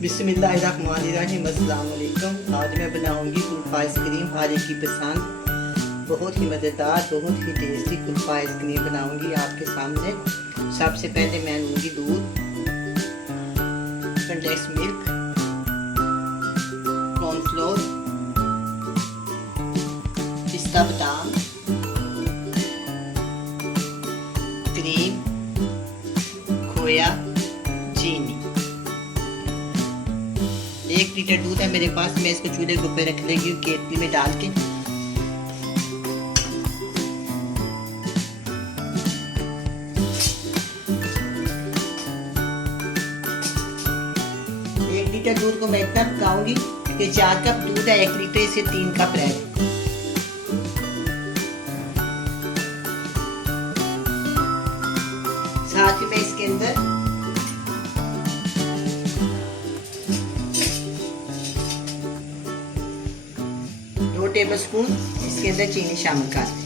बिस्मिल्लाहिर्रहमानिर्रहीम। अस्सलाम वालेकुम। आज मैं बनाऊंगी कुल्फा आइसक्रीम, हर एक की पसंद। बहुत ही मज़ेदार, बहुत ही टेस्टी कुल्फा आइसक्रीम बनाऊंगी आपके सामने। सबसे पहले मैं लूँगी दूध, कंडेंस मिल्क, कॉर्नफ्लोर, पिस्ता बादाम, क्रीम, खोया, चीनी। 1 लीटर दूध है मेरे पास। मैं इसको चूल्हे के ऊपर रख लेंगी केतली में डाल के। एक लीटर दूध को मैं इतना पकाऊंगी कि 4 कप दूध है, 1 लीटर से 3 कप रहेगा। साथ ही मैं इसके अंदर 2 टेबलस्पून इसके अंदर चीनी शामिल कर दें।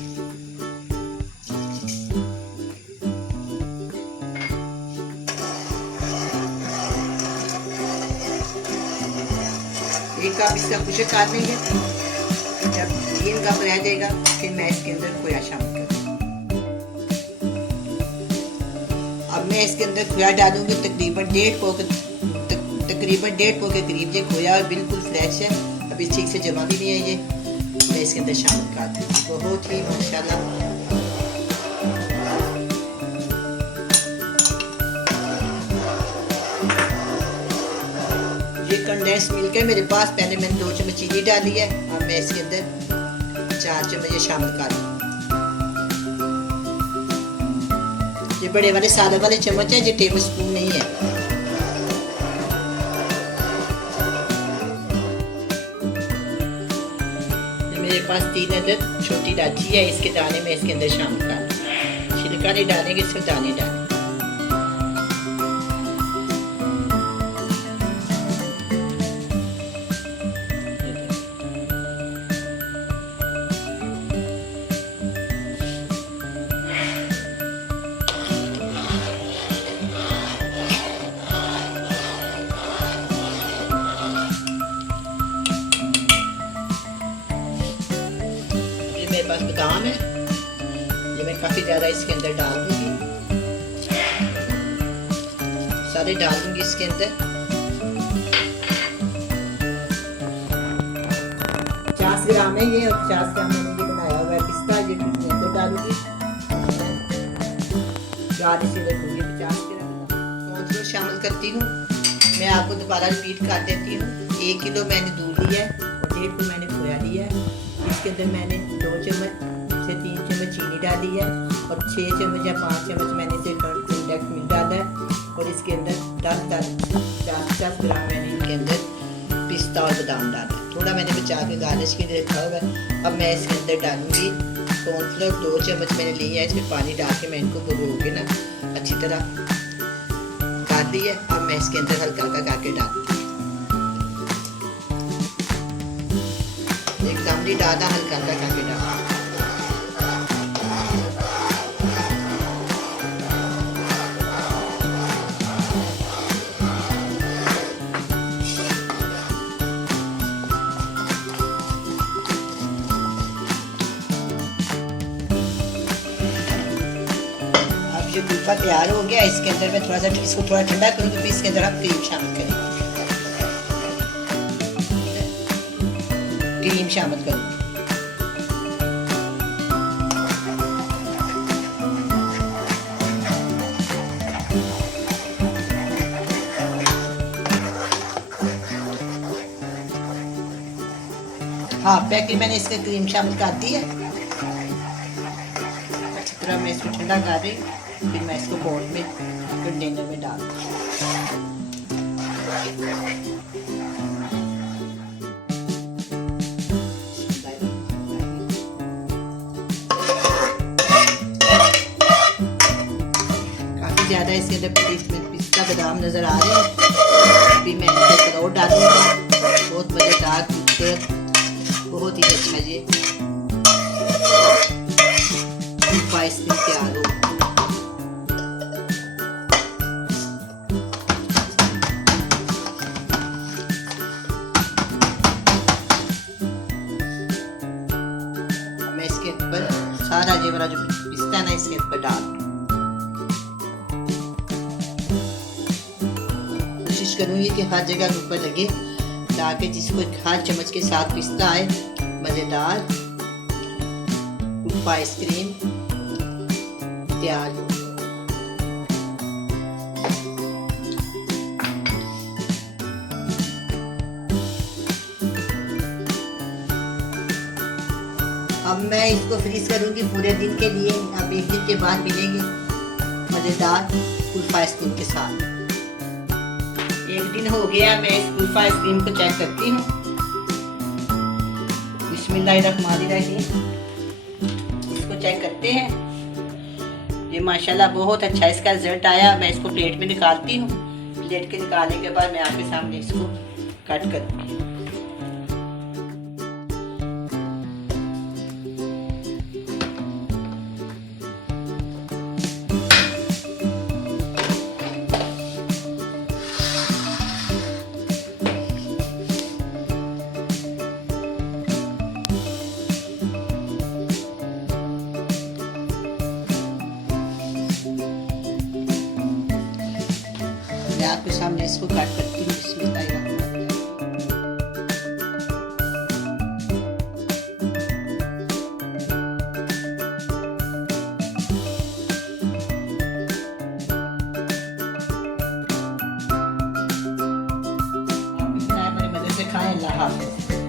एक कप इसका खुशक कर देंगे। जब 3 कप रह जाएगा फिर मैं इसके अंदर खोया शामिल कर दूँ। अब मैं इसके अंदर खोया डालूंगी तकरीबन 1.5 पौ के करीब। ये खोया बिल्कुल फ्रेश है, अभी ठीक से जमा भी नहीं है। ये मैं इसके अंदर शामिल कर दूँ। बहुत ही माशाल्लाह ये कंडेंस मिल्क है मेरे पास। पहले मैंने 2 चम्मच चीनी डाली है। अब मैं इसके अंदर 4 चम्मच ये शामिल कर दूँ। ये बड़े वाले सादे वाले चम्मच है, ये टेबल स्पून नहीं है। मेरे पास 3 अदद छोटी इलायची है, इसके दाने में इसके अंदर शामिल कर दूँ। छिलका नहीं डालेंगे, सिर्फ दाने डालेंगे। मेरे पास बादाम है, ये मैं काफ़ी ज़्यादा इसके अंदर डाल दूँगी। सारे डाल दूँगी इसके अंदर। 50 ग्राम है ये, और 50 ग्राम मैंने ये बनाया हुआ है पिस्ता, ये इसके अंदर डालूंगी। गार्निश रखूँगी 50 ग्राम। कॉर्नफ्लोर शामिल करती हूँ। मैं आपको दोबारा रिपीट कर देती हूँ। 1 किलो मैंने दूध लिया है और 1.5 किलो मैंने खोया लिया है। इसके अंदर मैंने 2 चम्मच से 3 चम्मच चीनी डाली है और 6 चम्मच या 5 चम्मच मैंने इसे कंडेंस मिल्क डाला है। और इसके अंदर 10 ग्राम मैंने इनके अंदर पिस्ता और बादाम डाला है। थोड़ा मैंने बचा के गार्निश के लिए रखा हुआ है। अब मैं इसके अंदर डालूंगी कॉर्नफ्लोर। 2 चम्मच मैंने लिया है, इसमें पानी डाल के मैं इनको भिगो के ना अच्छी तरह काट दी है। अब मैं इसके अंदर हल्का हल्का करके डालूंगी। एकदम नहीं डाला, हल्का हल्का करके डाला। अब ये कुल्फा तैयार हो गया। इसके अंदर मैं थोड़ा सा इसको थोड़ा ठंडा करूँगी, फिर इसके अंदर हम क्रीम शामिल करेंगे। क्रीम शामिल करूँगी। हाँ, पैकेट मैंने इसके क्रीम शामिल कर दी है। अच्छी तरह मैं इसको ठंडा कर रही, फिर मैं इसको बोल में कंटेनर में डाल दूँ। ज़्यादा इसके अंदर पिस्ता बादाम नज़र आ रहे हैं। अभी मैं अखरोट डालूंगी। बहुत मज़ेदार, खूबसूरत, बहुत ही अच्छा ये आइसक्रीम तैयार हो। स्वीटनर इसके ऊपर डाल दूँ। कोशिश करूँगी कि हर जगह के ऊपर लगे ताकि जिसको हर चम्मच के साथ पिसता है। मज़ेदार कुल्फा आइसक्रीम तैयार हो। अब मैं इसको फ्रीज करूंगी पूरे दिन के लिए। अब एक दिन के बाद मिलेंगे मज़ेदार कुल्फा आइसक्रीम के साथ। एक दिन हो गया, मैं इस कुल्फा आइसक्रीम को चेक करती हूँ। बिस्मिल्लाहिर्रहमानिर्रहीम। इसको चेक करते हैं। ये माशाल्लाह बहुत अच्छा इसका रिजल्ट आया। मैं इसको प्लेट में निकालती हूँ। प्लेट के निकालने के बाद मैं आपके सामने इसको कट करूँगी। मैं आपके सामने इसको काट करती हूँ। बिस्मिल्लाहिर्रहमानिर्रहीम। आप भी बनाए, मेरी मदद से खाएं। अल्लाह हाफ़िज़।